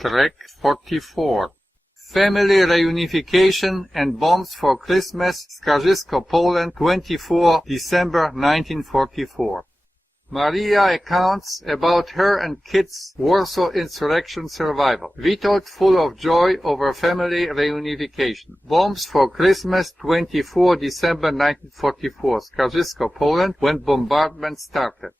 Track 44. Family Reunification and Bombs for Christmas, Skarżysko, Poland, 24 December 1944. Maria recounts about her and kids' Warsaw insurrection survival. Witold full of joy over family reunification. Bombs for Christmas, 24 December 1944, Skarżysko, Poland, when bombardment started.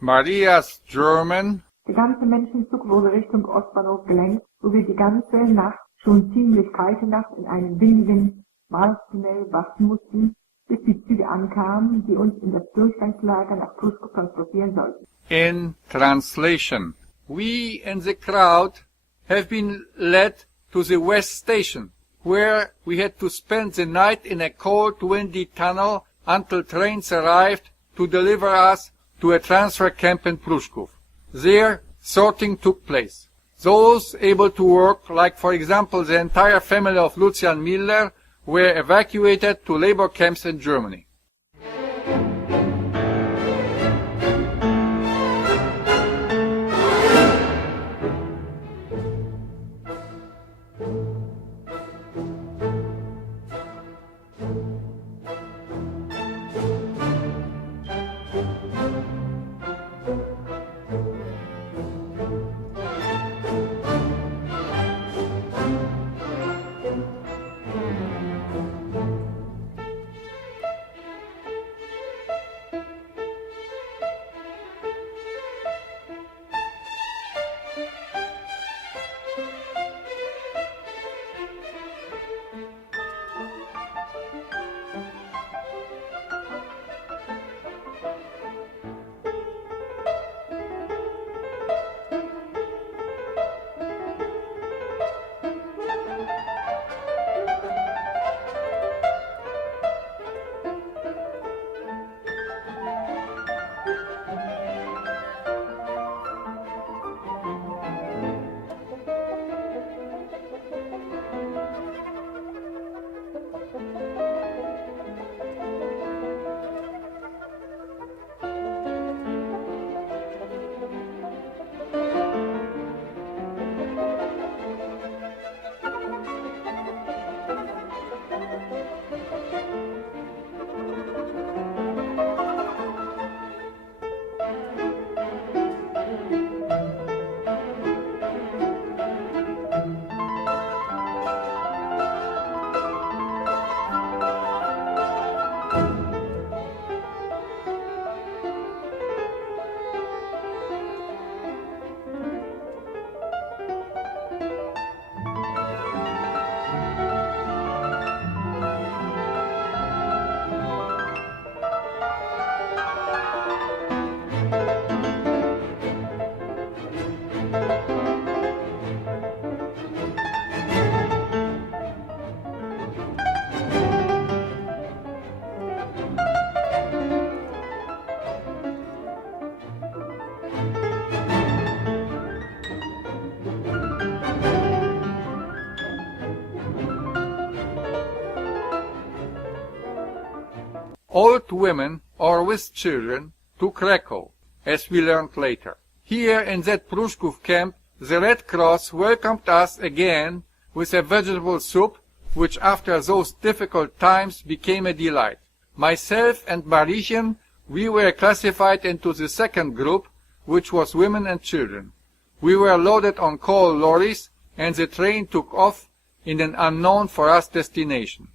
Maria's German. Der ganze Menschenzug wurde Richtung Ostbahnhof gelenkt, wo wir die ganze Nacht, schon ziemlich kalte Nacht, in einem windigen Waldtunnel warten mussten, bis die Züge ankamen, die uns in das Durchgangslager nach Pruszków transportieren sollten. In translation, we in the crowd have been led to the West Station, where we had to spend the night in a cold, windy tunnel until trains arrived to deliver us to a transfer camp in Pruszków. There, sorting took place. Those able to work, like for example the entire family of Lucian Miller, were evacuated to labor camps in Germany. Old women or with children to Krakow, as we learned later. Here in that Pruszków camp, the Red Cross welcomed us again with a vegetable soup, which after those difficult times became a delight. Myself and Marician, we were classified into the second group, which was women and children. We were loaded on coal lorries, and the train took off in an unknown for us destination.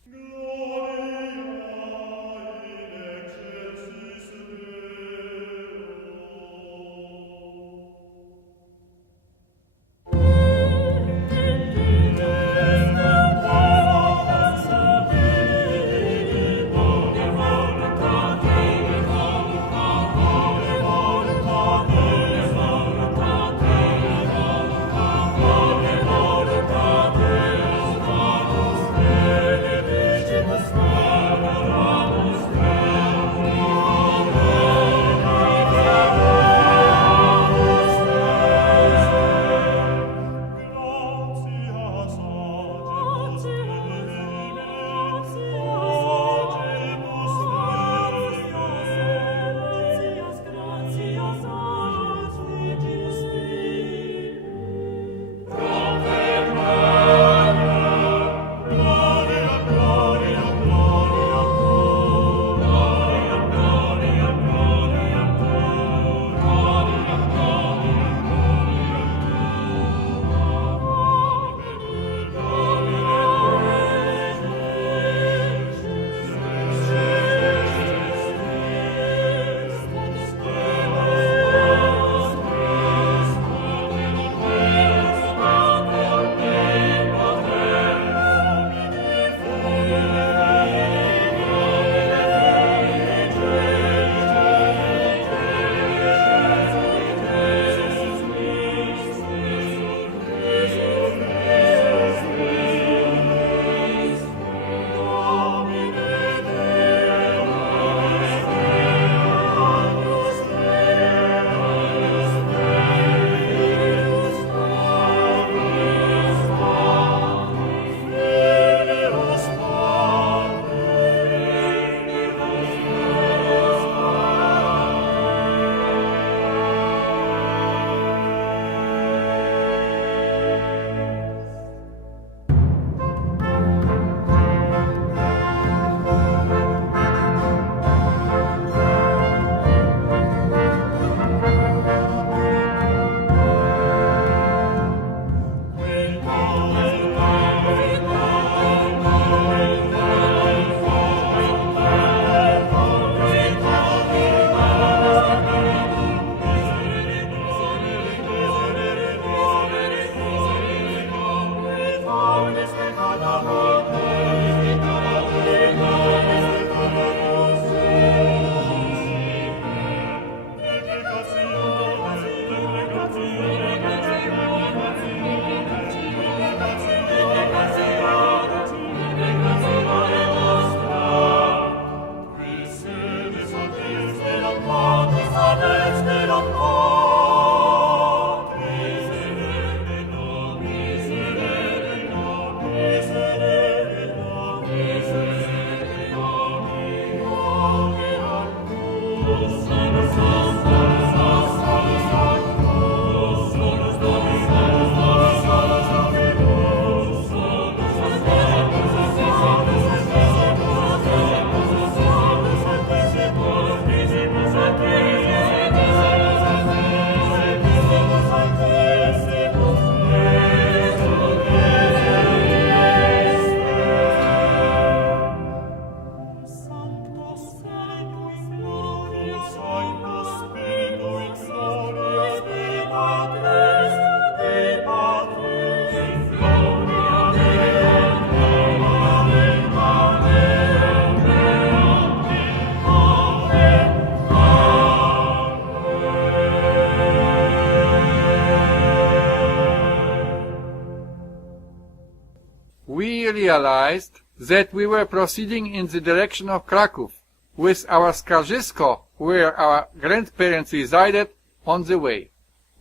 we realized that we were proceeding in the direction of Kraków, with our Skarżysko, where our grandparents resided, on the way.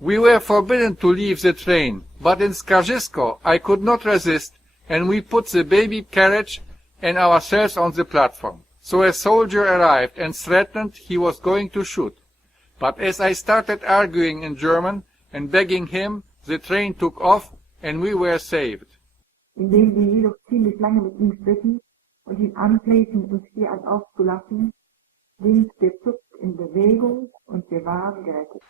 We were forbidden to leave the train, but in Skarżysko I could not resist, and we put the baby carriage and ourselves on the platform. So a soldier arrived and threatened he was going to shoot. But as I started arguing in German and begging him, the train took off and we were saved. Indem wir jedoch ziemlich lange mit ihm stritten und ihn anflehten, uns hier aufzulassen, sind der Zug in Bewegung und wir waren gerettet.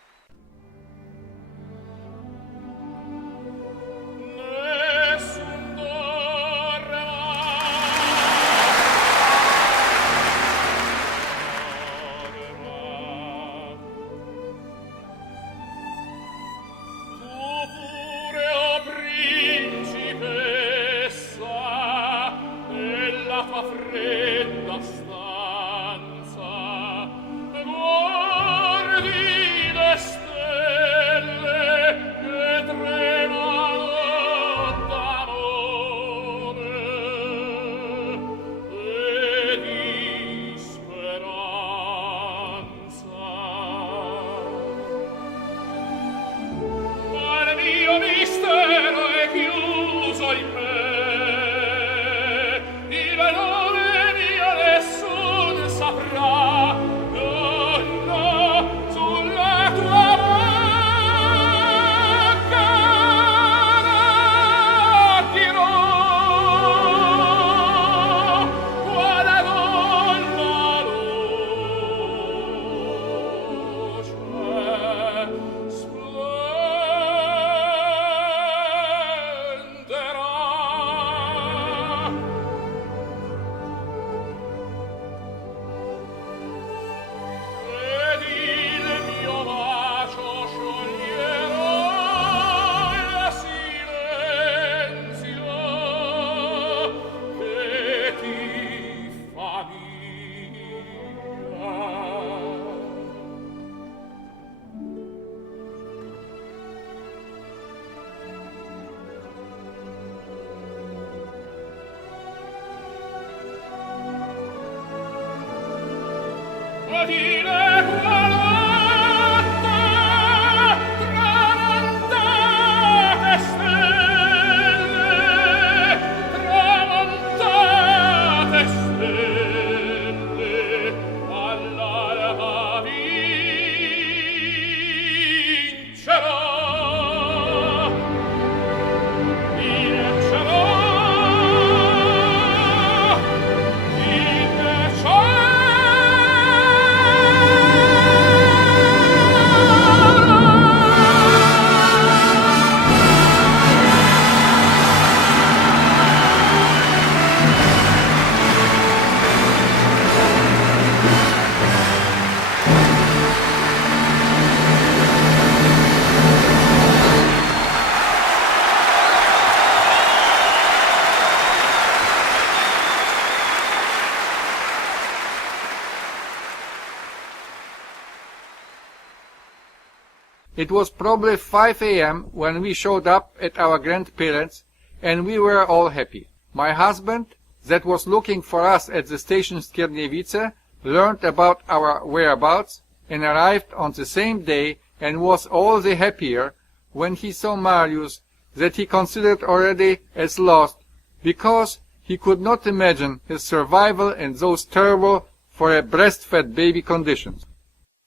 It was probably 5 a.m. when we showed up at our grandparents', and we were all happy. My husband, that was looking for us at the station Skierniewice, learned about our whereabouts and arrived on the same day and was all the happier when he saw Marius, that he considered already as lost, because he could not imagine his survival in those terrible for a breastfed baby conditions.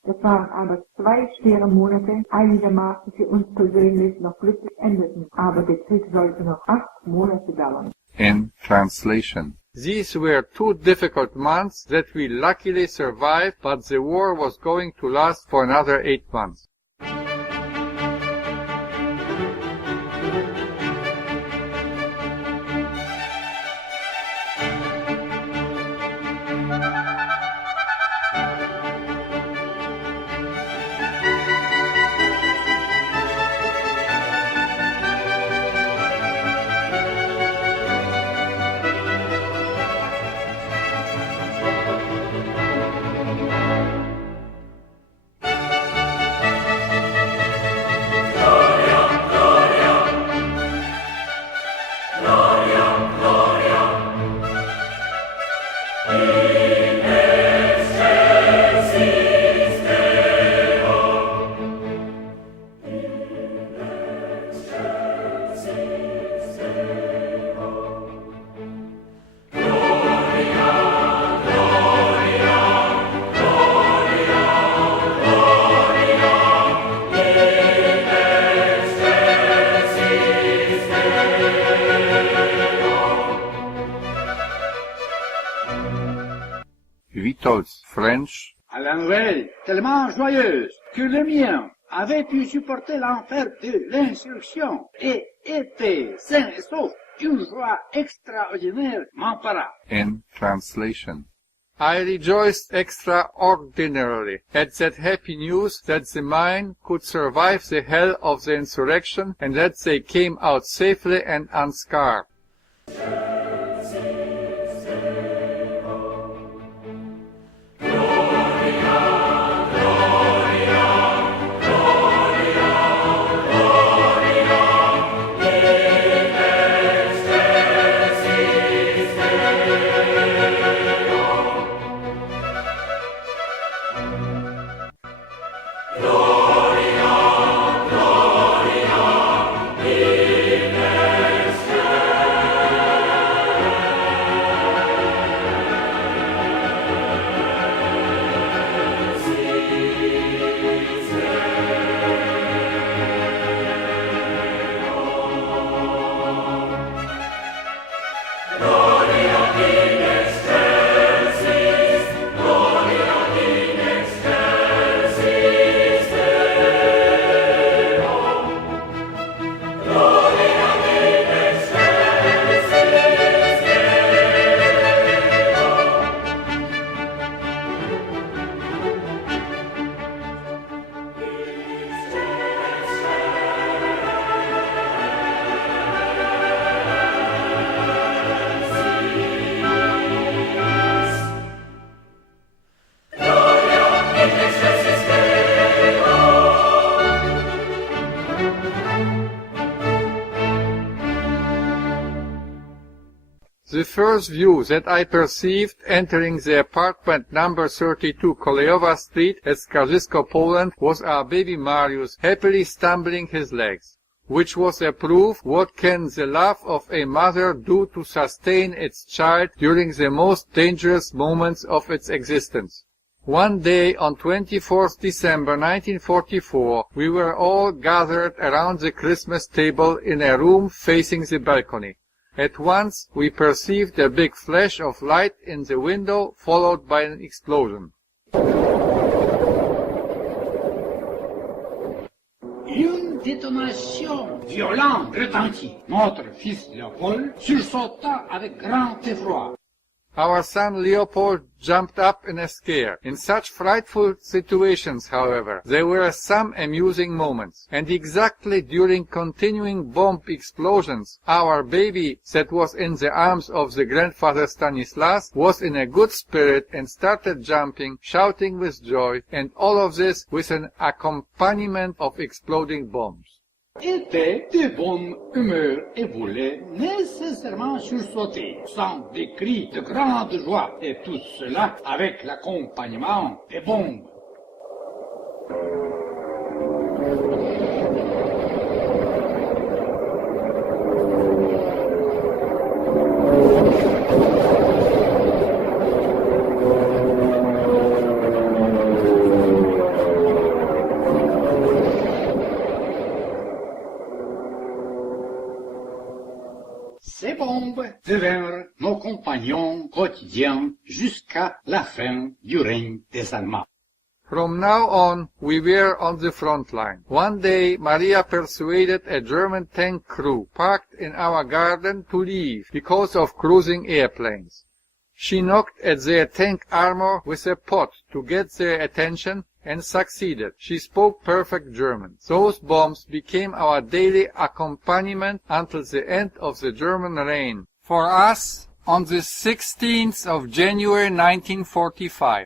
Es waren aber 2 schwere Monate, einigermaßen für uns persönlich noch glücklich endeten, aber der Krieg sollte noch 8 Monate dauern. In translation. These were 2 difficult months that we luckily survived, but the war was going to last for another 8 months. Witold's French. À la nouvelle tellement joyeuse que le mien avait pu supporter l'enfer de l'insurrection et était sain et sauf, une joie extraordinaire m'empara. In translation. I rejoiced extraordinarily at that happy news that the mine could survive the hell of the insurrection and that they came out safely and unscarred. The first view that I perceived entering the apartment number 32 Kolejowa Street at Skarżysko, Poland, was our baby Marius happily stumbling his legs, which was a proof what can the love of a mother do to sustain its child during the most dangerous moments of its existence. One day on 24th December 1944, we were all gathered around the Christmas table in a room facing the balcony. At once we perceived a big flash of light in the window, followed by an explosion. Une détonation violente retentit. Notre fils Léopold sursauta avec grand effroi. Our son Leopold jumped up in a scare. In such frightful situations, however, there were some amusing moments, and exactly during continuing bomb explosions, our baby that was in the arms of the grandfather Stanislas was in a good spirit and started jumping, shouting with joy, and all of this with an accompaniment of exploding bombs. Était de bonne humeur et voulait nécessairement sursauter, sans des cris de grande joie, et tout cela avec l'accompagnement des bombes. Ces bombes devinrent nos compagnons quotidiens jusqu'à la fin du règne des Allemands. From now on, we were on the front line. One day, Maria persuaded a German tank crew parked in our garden to leave because of cruising airplanes. She knocked at their tank armor with a pot to get their attention and succeeded. She spoke perfect German. Those bombs became our daily accompaniment until the end of the German reign. For us, on the 16th of January 1945.